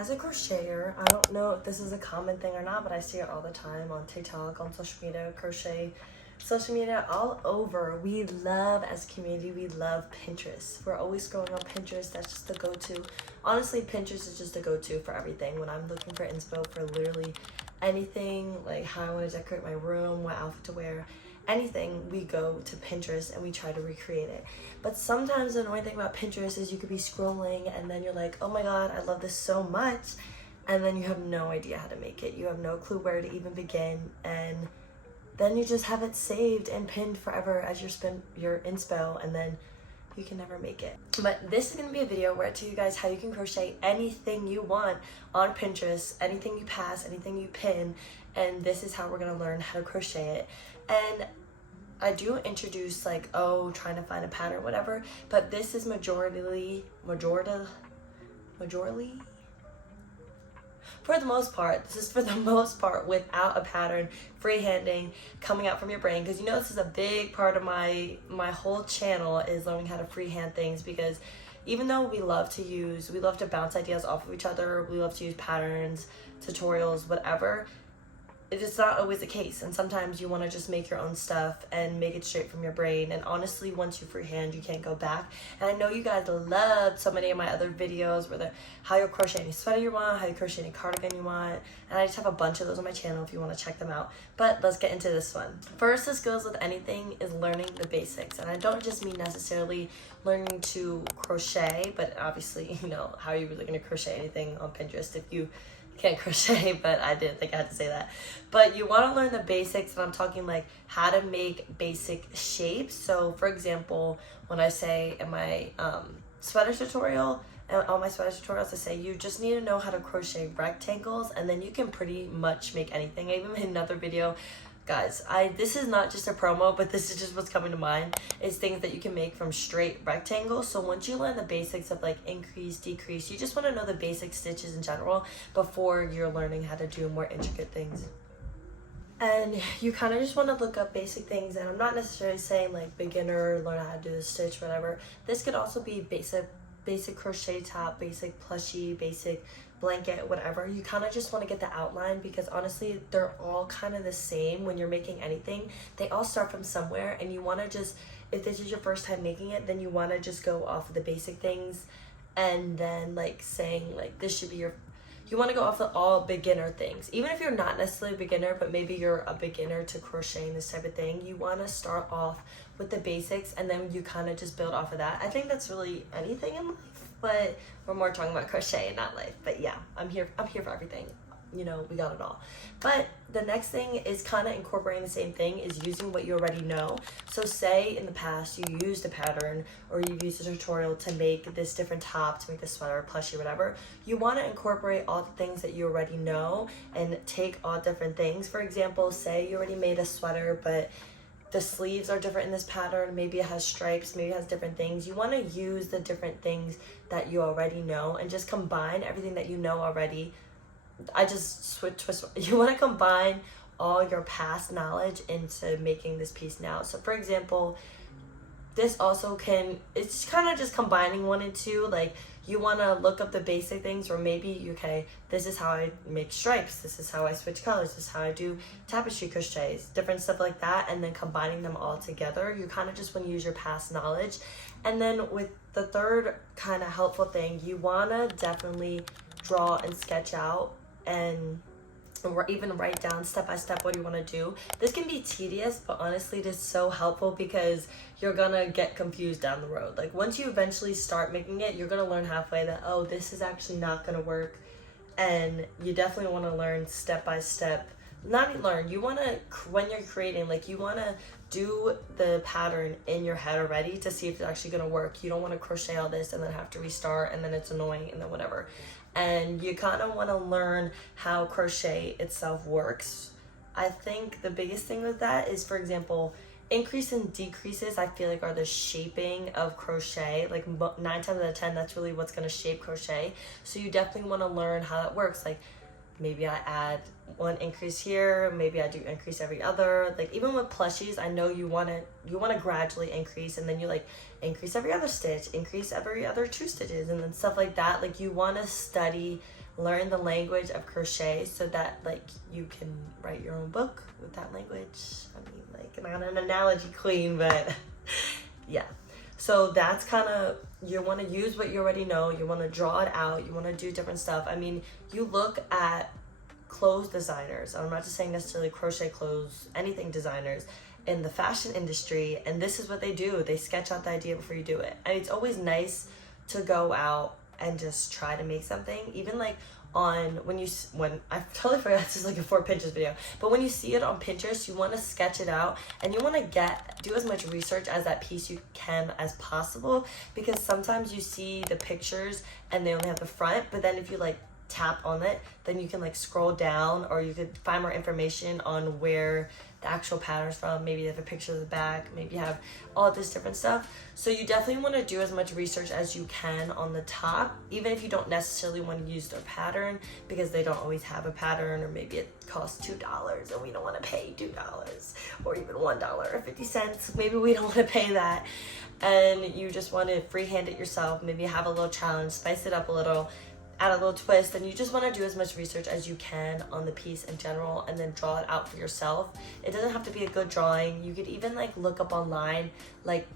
As a crocheter, I don't know if this is a common thing or not, but I see it all the time on TikTok, on social media, crochet, social media, all over. We love, as a community, we love Pinterest. We're always scrolling on Pinterest. That's just the go-to. Honestly, Pinterest is just the go-to for everything. When I'm looking for inspo for literally anything, like how I want to decorate my room, what outfit to wear, anything, we go to Pinterest and we try to recreate it. But sometimes the annoying thing about Pinterest is you could be scrolling and then you're like, oh my god, I love this so much, and then you have no idea how to make it. You have no clue where to even begin, and then you just have it saved and pinned forever as your inspo, and then you can never make it. But this is going to be a video where I tell you guys how you can crochet anything you want on Pinterest, anything you pass, anything you pin, and this is how we're going to learn how to crochet it. And I do introduce like, oh, trying to find a pattern, whatever, but this is majorly, for the most part, this is for the most part without a pattern, freehanding, coming out from your brain, because you know this is a big part of my whole channel is learning how to freehand things, because even though we love to bounce ideas off of each other, we love to use patterns, tutorials, whatever, it's not always the case, and sometimes you want to just make your own stuff and make it straight from your brain, and honestly, once you freehand, you can't go back. And I know you guys loved so many of my other videos where how you crochet any sweater you want, how you crochet any cardigan you want, and I just have a bunch of those on my channel if you want to check them out. But let's get into this one. First, this goes with anything, is learning the basics, and I don't just mean necessarily learning to crochet, but obviously, you know, how are you really going to crochet anything on Pinterest if you can't crochet? But I didn't think I had to say that. But you want to learn the basics, and I'm talking like how to make basic shapes. So for example, when I say in my sweater tutorial, and all my sweater tutorials, I say you just need to know how to crochet rectangles, and then you can pretty much make anything. I even made another video, guys, this is not just a promo, but this is just what's coming to mind, is things that you can make from straight rectangles. So once you learn the basics of like increase, decrease, you just want to know the basic stitches in general before you're learning how to do more intricate things. And you kind of just want to look up basic things, and I'm not necessarily saying like beginner, learn how to do the stitch, whatever. This could also be basic crochet top, basic plushie, basic blanket, whatever. You kind of just want to get the outline, because honestly they're all kind of the same. When you're making anything, they all start from somewhere, and you want to just, if this is your first time making it, then you want to just go off of the basic things, and then like saying like this should be you want to go off of all beginner things. Even if you're not necessarily a beginner, but maybe you're a beginner to crocheting this type of thing, you want to start off with the basics, and then you kind of just build off of that. I think that's really anything in life, but we're more talking about crochet, not life. But yeah, I'm here for everything. You know, we got it all. But the next thing is kind of incorporating the same thing, is using what you already know. So say in the past you used a pattern, or you've used a tutorial to make this different top, to make this sweater, plushie, whatever. You want to incorporate all the things that you already know and take all different things. For example, say you already made a sweater, but the sleeves are different in this pattern, maybe it has stripes, maybe it has different things. You want to use the different things that you already know and just combine everything that you know already. I just twist. You want to combine all your past knowledge into making this piece now. So for example, this also it's kind of just combining one and two. Like you want to look up the basic things, or maybe, okay, this is how I make stripes, this is how I switch colors, this is how I do tapestry crochets, different stuff like that, and then combining them all together. You kind of just want to use your past knowledge. And then with the third kind of helpful thing, you want to definitely draw and sketch out and even write down step by step what you want to do. This can be tedious, but honestly it is so helpful, because you're gonna get confused down the road. Like once you eventually start making it, you're gonna learn halfway that, oh, this is actually not gonna work. And you definitely want to learn step by step. Not even learn, you want to, when you're creating, like you want to do the pattern in your head already to see if it's actually going to work. You don't want to crochet all this and then have to restart, and then it's annoying, and then whatever. And you kind of want to learn how crochet itself works. I think the biggest thing with that is, for example, increase and decreases, I feel like, are the shaping of crochet. Like 9 times out of 10, that's really what's going to shape crochet. So you definitely want to learn how that works. Like maybe I add one increase here, maybe I do increase every other. Like even with plushies, I know you want to gradually increase, and then you like increase every other stitch, increase every other 2 stitches, and then stuff like that. Like you want to study learn the language of crochet so that like you can write your own book with that language. I mean, like, not an analogy queen, but yeah. So that's kind of, you want to use what you already know, you want to draw it out, you want to do different stuff. I mean, you look at clothes designers, I'm not just saying necessarily crochet clothes, anything designers in the fashion industry, and this is what they do. They sketch out the idea before you do it. And it's always nice to go out and just try to make something, even like on when I totally forgot this is like a 4 Pinterest video, but when you see it on Pinterest, you want to sketch it out and you want to do as much research as that piece you can as possible, because sometimes you see the pictures and they only have the front, but then if you like tap on it, then you can like scroll down, or you could find more information on where the actual pattern's from. Maybe you have a picture of the back, maybe you have all this different stuff. So you definitely want to do as much research as you can on the top, even if you don't necessarily want to use their pattern, because they don't always have a pattern, or maybe it costs $2 and we don't want to pay $2, or even $1.50. Maybe we don't want to pay that, and you just want to freehand it yourself. Maybe have a little challenge, spice it up a little, add a little twist, and you just want to do as much research as you can on the piece in general and then draw it out for yourself. It doesn't have to be a good drawing. You could even like look up online like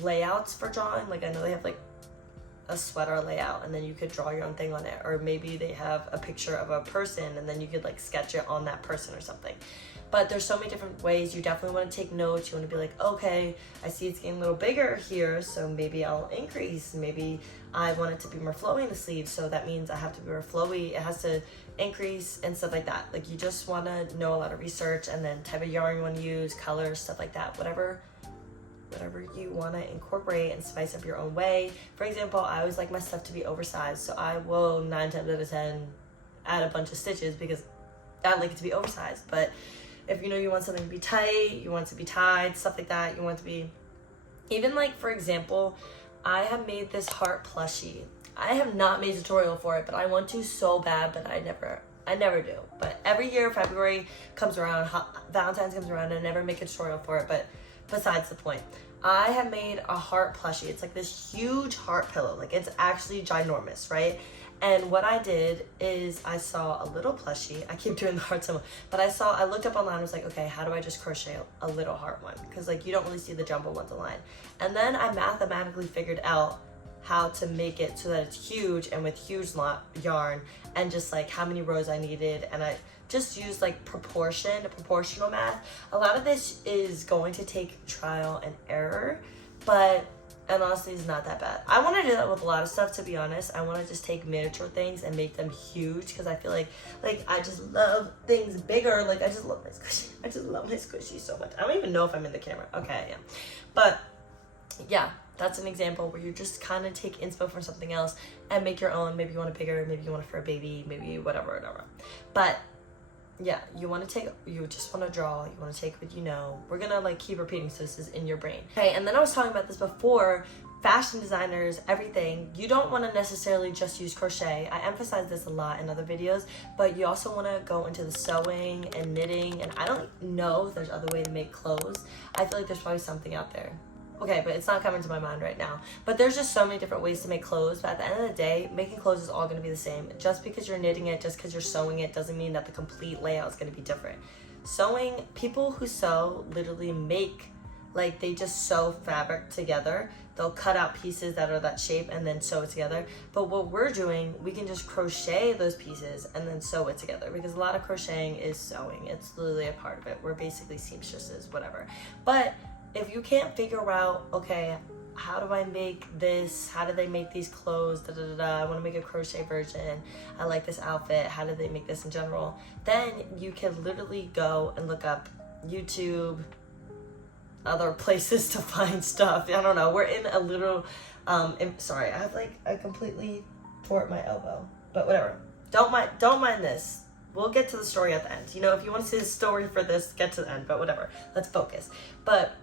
layouts for drawing. Like I know they have like a sweater layout and then you could draw your own thing on it, or maybe they have a picture of a person and then you could like sketch it on that person or something. But there's so many different ways. You definitely want to take notes. You want to be like, okay, I see it's getting a little bigger here, so maybe I'll increase. Maybe I want it to be more flowy in the sleeves, so that means I have to be more flowy. It has to increase and stuff like that. Like you just want to know a lot of research, and then type of yarn you want to use, colors, stuff like that. Whatever you want to incorporate and spice up your own way. For example, I always like my stuff to be oversized, so I will 9 times out of 10 add a bunch of stitches because I like it to be oversized. But if you know you want something to be tight, you want it to be tied, stuff like that, you want it to be, even like, for example, I have made this heart plushie. I have not made a tutorial for it, but I want to so bad, but I never do. But every year February comes around, Valentine's comes around, and I never make a tutorial for it, but besides the point. I have made a heart plushie. It's like this huge heart pillow. Like it's actually ginormous, right? And what I did is I saw a little plushie. I keep doing the heart symbol, but I looked up online, I was like, okay, how do I just crochet a little heart one? Because like you don't really see the jumbo ones online. And then I mathematically figured out how to make it so that it's huge and with huge yarn, and just like how many rows I needed. And I just used like proportional math. A lot of this is going to take trial and error, and honestly, it's not that bad. I want to do that with a lot of stuff, to be honest. I want to just take miniature things and make them huge, because I feel like I just love things bigger. Like I just love my squishy. I just love my squishy so much. I don't even know if I'm in the camera. Okay, I am. But yeah, that's an example where you just kind of take inspo from something else and make your own. Maybe you want it bigger, maybe you want it for a baby, maybe whatever. But yeah, you just want to draw, you want to take what you know. We're gonna like keep repeating, so this is in your brain. Okay, and then I was talking about this before, fashion designers, everything, you don't want to necessarily just use crochet. I emphasize this a lot in other videos, but you also want to go into the sewing and knitting, and I don't know if there's other way to make clothes. I feel like there's probably something out there. Okay, but it's not coming to my mind right now. But there's just so many different ways to make clothes. But at the end of the day, making clothes is all going to be the same. Just because you're knitting it, just because you're sewing it, doesn't mean that the complete layout is going to be different. Sewing, people who sew literally make, like they just sew fabric together. They'll cut out pieces that are that shape and then sew it together. But what we're doing, we can just crochet those pieces and then sew it together, because a lot of crocheting is sewing. It's literally a part of it. We're basically seamstresses, whatever. But if you can't figure out, okay, how do I make this? How do they make these clothes? I want to make a crochet version. I like this outfit. How do they make this in general? Then you can literally go and look up YouTube, other places to find stuff. I don't know. We're in a little, sorry, I completely tore up my elbow, but whatever. Don't mind this. We'll get to the story at the end. You know, if you want to see the story for this, get to the end, but whatever. Let's focus. But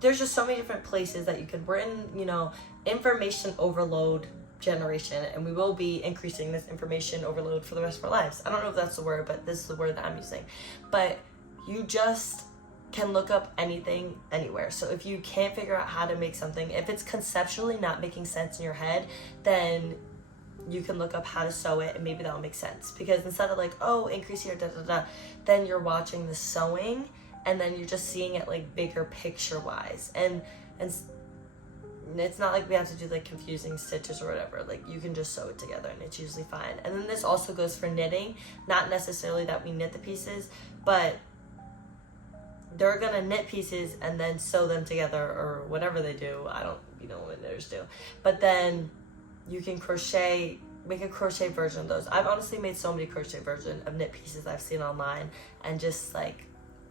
there's just so many different places that we're in, you know, information overload generation, and we will be increasing this information overload for the rest of our lives. I don't know if that's the word, but this is the word that I'm using. But you just can look up anything anywhere. So if you can't figure out how to make something, if it's conceptually not making sense in your head, then you can look up how to sew it, and maybe that'll make sense. Because instead of like, oh, increase here, then you're watching the sewing, and then you're just seeing it like bigger picture wise. And it's not like we have to do like confusing stitches or whatever. Like, you can just sew it together and it's usually fine. And then this also goes for knitting. Not necessarily that we knit the pieces, but they're gonna knit pieces and then sew them together or whatever they do. I don't, what knitters do. But then you can crochet, make a crochet version of those. I've honestly made so many crochet versions of knit pieces I've seen online, and just like,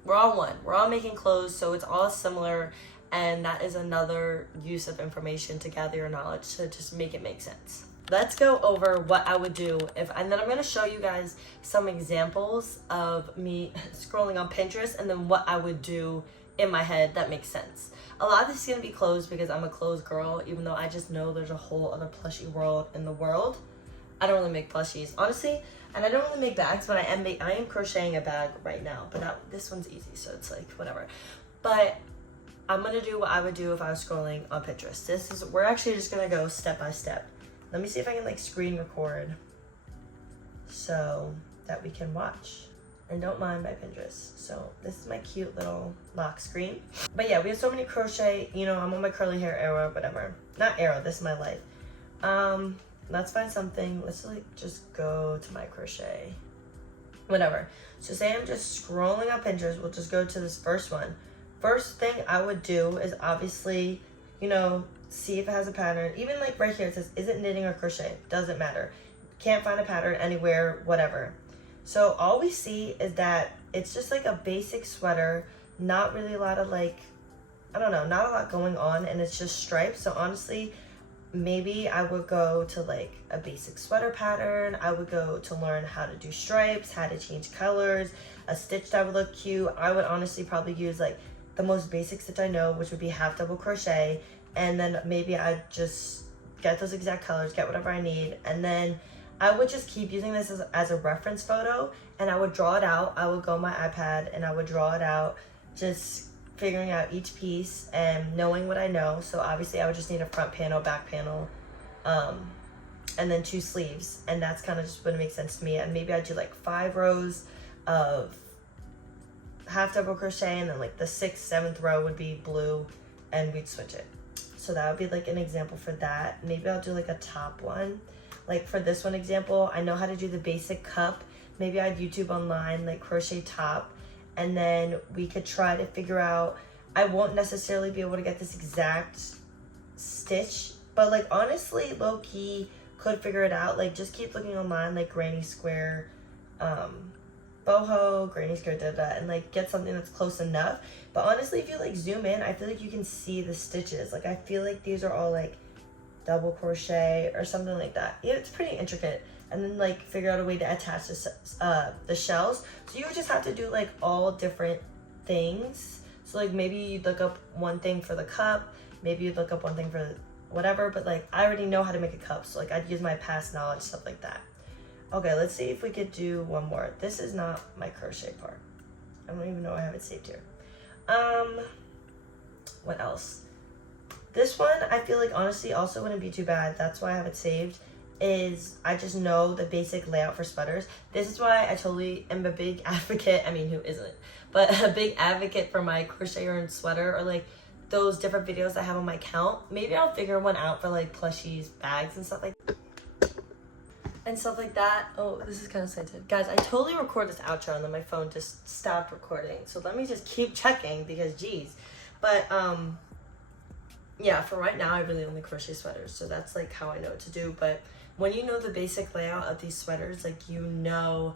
we're all one. We're all making clothes, so it's all similar, and that is another use of information to gather your knowledge to just make it make sense. Let's go over what I would do and then I'm gonna show you guys some examples of me scrolling on Pinterest, and then what I would do in my head that makes sense. A lot of this is gonna be clothes because I'm a clothes girl, even though I just know there's a whole other plushie world in the world. I don't really make plushies, honestly, and I don't really make bags, but I am crocheting a bag right now, but this one's easy, so it's like, whatever. But I'm gonna do what I would do if I was scrolling on Pinterest. We're actually just gonna go step by step. Let me see if I can like screen record so that we can watch. And don't mind my Pinterest. So this is my cute little lock screen. But yeah, we have so many crochet, I'm on my curly hair era, whatever. Not era, this is my life. Let's find something. Let's like just go to my crochet. Whatever. So say I'm just scrolling on Pinterest, we'll just go to this first one. First thing I would do is obviously, see if it has a pattern. Even like right here, it says, is it knitting or crochet? Doesn't matter. Can't find a pattern anywhere, whatever. So all we see is that it's just like a basic sweater, not really a lot of like, I don't know, not a lot going on, and it's just stripes. So honestly, maybe I would go to like a basic sweater pattern. I would go to learn how to do stripes, how to change colors, a stitch that would look cute. I would honestly probably use like the most basic stitch I know, which would be half double crochet. And then maybe I'd just get those exact colors, get whatever I need, and then I would just keep using this as a reference photo, and I would draw it out. I would go on my iPad and I would draw it out, just figuring out each piece and knowing what I know. So obviously I would just need a front panel, back panel, and then 2 sleeves, and that's kind of just what makes sense to me. And maybe I'd do like 5 rows of half double crochet, and then like the 6th, 7th row would be blue, and we'd switch it. So that would be like an example for that. Maybe I'll do like a top one. Like for this one example, I know how to do the basic cup. Maybe I'd YouTube online, like crochet top, and then we could try to figure out, I won't necessarily be able to get this exact stitch, but like honestly, low key could figure it out. Like just keep looking online, like granny square, boho, granny square, and like get something that's close enough. But honestly, if you like zoom in, I feel like you can see the stitches. Like I feel like these are all like double crochet or something like that. Yeah, it's pretty intricate. And then like figure out a way to attach the shells. So you would just have to do like all different things. So like maybe you'd look up one thing for the cup, maybe you'd look up one thing for whatever, but like I already know how to make a cup, so like I'd use my past knowledge, stuff like that. Okay, let's see if we could do one more. This is not my crochet part. I don't even know I have it saved here. What else? This one, I feel like honestly also wouldn't be too bad. That's why I have it saved, is I just know the basic layout for sweaters. This is why I totally am a big advocate, I mean, who isn't? But a big advocate for my crochet and sweater, or like those different videos I have on my account. Maybe I'll figure one out for like plushies, bags, and stuff like that. Oh, this is kind of scented. Guys, I totally record this outro and then my phone just stopped recording. So let me just keep checking because geez. But yeah, for right now, I really only crochet sweaters. So that's like how I know what to do. But when you know the basic layout of these sweaters, like you know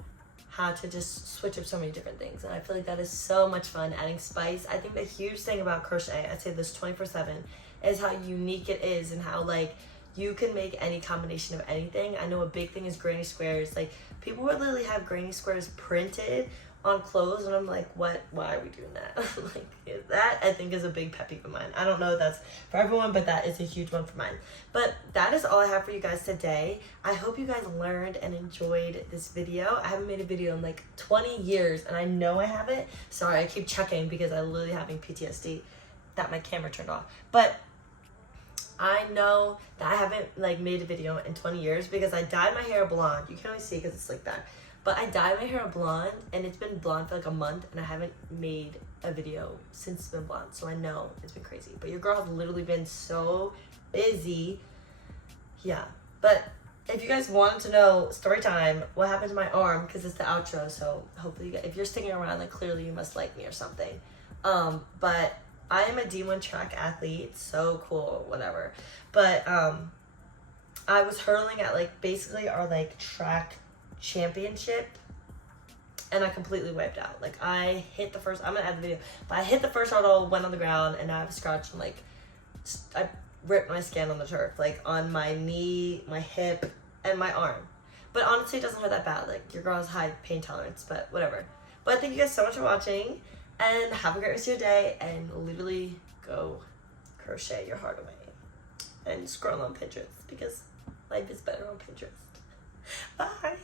how to just switch up so many different things. And I feel like that is so much fun, adding spice. I think the huge thing about crochet, I'd say this 24/7, is how unique it is and how like you can make any combination of anything. I know a big thing is granny squares. Like people would literally have granny squares printed on clothes, and I'm like, what? Why are we doing that? Like that I think is a big pet peeve of mine. I don't know if that's for everyone, but that is a huge one for mine. But that is all I have for you guys today. I hope you guys learned and enjoyed this video. I haven't made a video in like 20 years, and I know I haven't. Sorry, I keep checking because I'm literally having PTSD that my camera turned off. But I know that I haven't like made a video in 20 years because I dyed my hair blonde. You can't really see because it's like that. But I dyed my hair blonde and it's been blonde for like a month and I haven't made a video since it's been blonde. So I know it's been crazy. But your girl has literally been so busy. Yeah. But if you guys wanted to know story time, what happened to my arm, because it's the outro, so hopefully you guys, if you're sticking around, then clearly you must like me or something. But I am a D1 track athlete, so cool, whatever. But I was hurling at like basically our like track championship and I completely wiped out. Like I hit the first, I'm gonna add the video, but I hit the first hurdle, went on the ground, and I have a scratch and like I ripped my skin on the turf, like on my knee, my hip, and my arm. But honestly, it doesn't hurt that bad. Like your girl has high pain tolerance, but whatever. But thank you guys so much for watching, and have a great rest of your day, and literally go crochet your heart away and scroll on Pinterest because life is better on Pinterest. Bye.